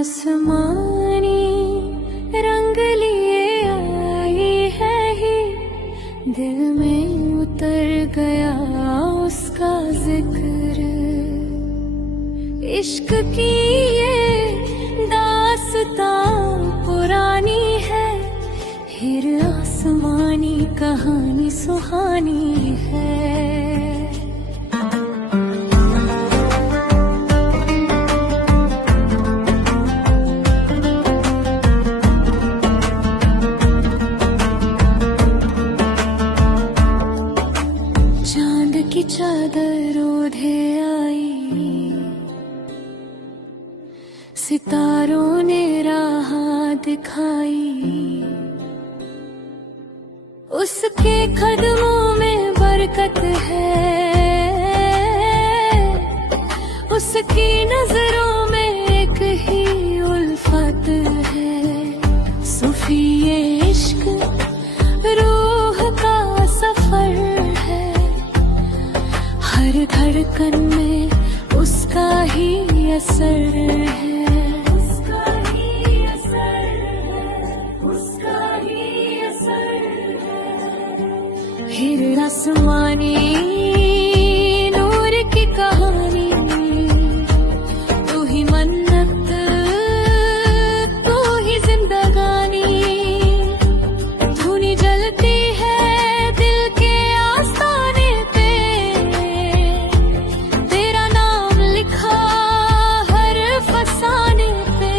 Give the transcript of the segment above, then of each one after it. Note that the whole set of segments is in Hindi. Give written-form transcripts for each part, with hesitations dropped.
आसमानी रंग लिए आई है ही, दिल में उतर गया उसका जिक्र। इश्क की ये दास्तां पुरानी है, हिर आसमानी कहानी सुहानी है। चांद की चादर ओढ़े आई, सितारों ने राह दिखाई। उसके कदमों में बरकत है, उसकी नजरों में एक ही उल्फत है। सूफी ये इश्क रूह का सफर है, हर धड़कन में उसका ही असर है। उसका ही असर है, उसका ही असर है। हिर आसमानी नूर की कहानी, तू ही मन्नत तू ही जिंदगानी। धुनी जलती है दिल के आस्ताने पे, तेरा नाम लिखा हर फसाने पे।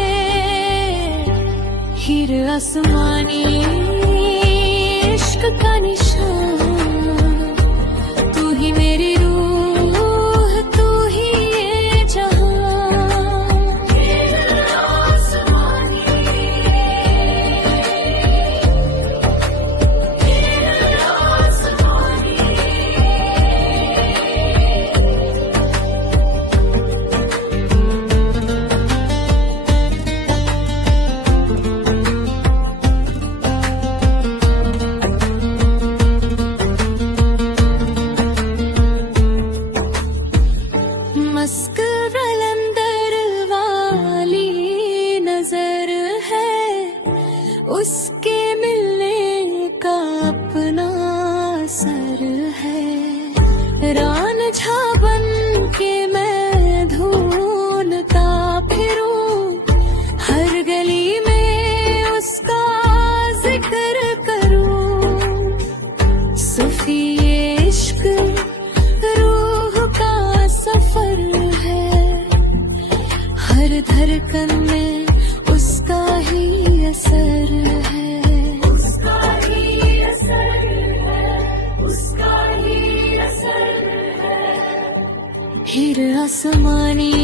हीर आसमानी इश्क का निशान, तू ही मेरी रूह तू ही ये जहां। हीर आसमानी, हीर आसमानी। मस्क रलंदर वाली नजर है, उसके मिलने का अपना असर है। रांझा बन के मैं ढूंढता फिरूं, हर गली में उसका जिक्र करूं। सूफी ये इश्क रूह का सफर है, हर धड़कन में उसका ही असर है। उसका ही असर है, उसका ही असर है। हीर आसमानी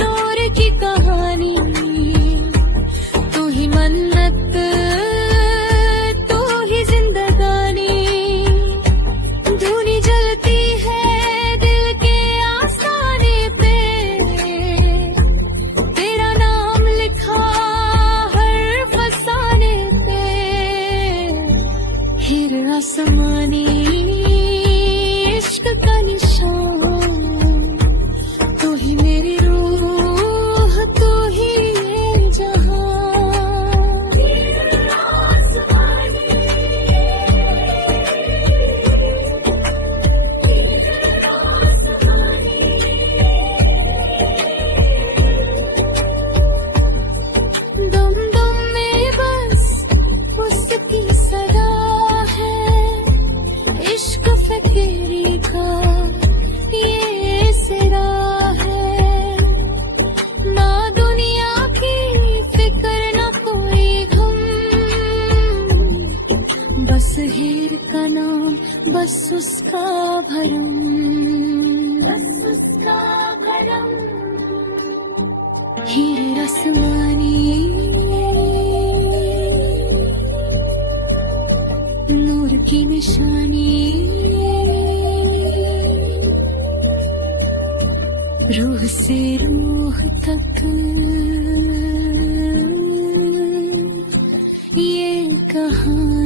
नूर की कहानी, तू ही मन्नत तू ही जिंदगानी। धुनी जलती है दिल के आस्ताने पे, तेरा नाम लिखा हर फसाने पे। हीर आसमानी इश्क का निशान, तू ही मेरी रूह तू ही ये जहां। हीर आसमानी, दम दम में बस उसकी सदा है। इश्क फकीरी का ये सिरा है, ना दुनिया की फिक्र ना कोई गम। बस हीर का नाम बस उसका भरम, बस उसका भरम। हीर आसमानी नूर की निशानी, रूह से रूह तक ये कहानी।